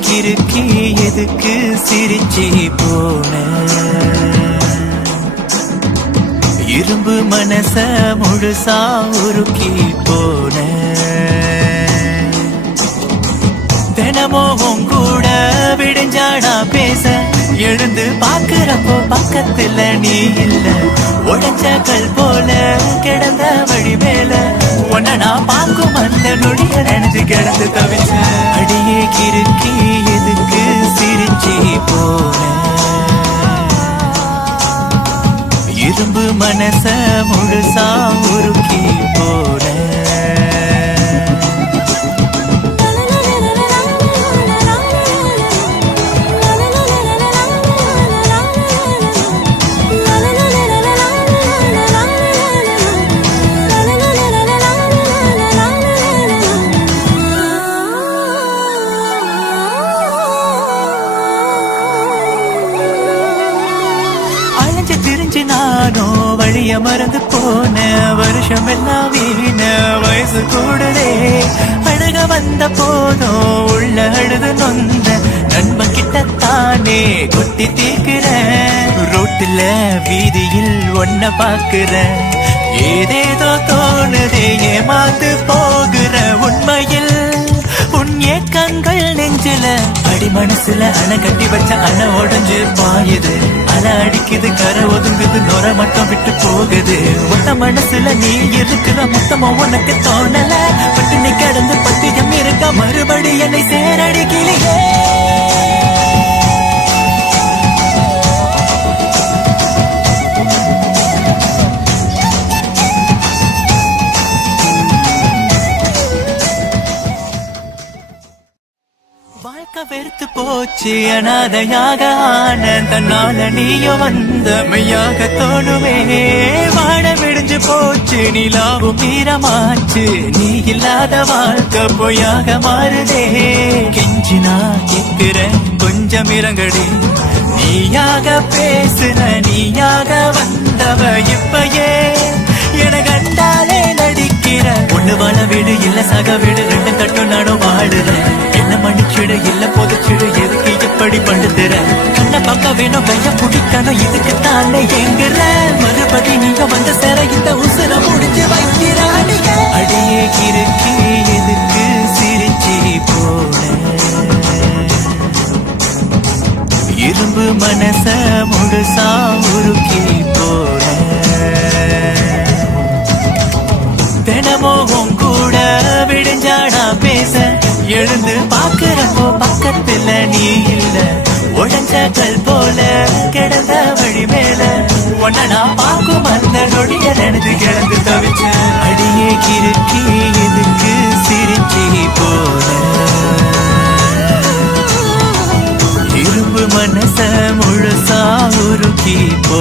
கிறுக்கி எதுக்கு சிரிச்சி போன இரும்பு மனச முழுசா உருக்கி போன தினமும் கூட விடுஞ்சாடா பேச எழுந்து பாக்குறப்போ பக்கத்துல நீ இல்ல உடைச்ச கல் போல கிடந்த வழி மேல உன்ன நான் பார்க்கும் அந்த நொடிய நினைச்சு கிடந்து தவிச்ச அடியே கிறுக்கி எதுக்கு சிரிச்சி போன இரும்பு மனச முழுசா உருக்கி போன நானோ வழிய மறந்து போன வருஷம் எல்லாம் வீண வயசு கூடுதே அழுக வந்த போதோ உள்ள அழுது நொந்த நண்பன் கிட்டத்தானே கொட்டி தீர்க்கிற ரோட்டுல வீதியில் ஒன்ன பாக்குற ஏதேதோ தோணுதே ஏமாந்து போகிற உண்மையில் உன் ஏக்கங்கள் நெஞ்சில அடி மனசுல அணை கட்டி வச்ச அணை உடஞ்சு பாயுது அலை அடிக்குது கரை ஒதுங்குது நொர மட்டும் விட்டு போகுது மொத்த மனசுல நீ இருக்கிற மொத்தமா உனக்கு தோணல பட்டு நீ கடந்து பத்தியம் இருக்க மறுபடி என்னை சேரடிக்கிலே வாழ்க்கை வெறுத்து போச்சு அனாதையாக ஆன தன்னால நீயும் வந்த மெய்யாக தோணுமே வாழ விடிஞ்சு போச்சு நிலாவும் ஈரமாச்சு நீ இல்லாத வாழ்க்கை பொய்யாக மாறுதே கெஞ்சினா கேட்கிற கொஞ்சம் இறங்கடி நீயாக பேசுற நீயாக வந்தவ இப்பயே என கண்டாலே நடிக்கிற ஒண்ணு வாழ வீடு இல்ல சக வீடு ரெண்டு கட்டும் நானும் வாழுறேன் என்ன மன்னிச்சிடு இல்ல பொதுச்சிடு எதுக்கு எப்படி பண்ணுற கண்ண பக்க வேணும் கைய பிடிக்கணும் இதுக்கு தானே எங்குற மறுபடி நீங்க வந்த சேர இந்த உசுர முடிஞ்சு வைக்கிற அடியே கிறுக்கி எதுக்கு சிரிச்சி போன இரும்பு மனச முழுசா உருக்கி போன தினமும் கூட விடுஞ்சாடா பேச எழுந்து பாக்குறப்போ பக்கத்துல நீ இல்ல உடைஞ்ச கல் போல கிடந்த வழி மேல உன்ன நான் பார்க்கும் அந்த நொடிய நினைச்சு கிடந்து தவிச்ச அடியே கிறுக்கி எதுக்கு சிரிச்சி போன இரும்பு மனச முழுசா உருக்கி போ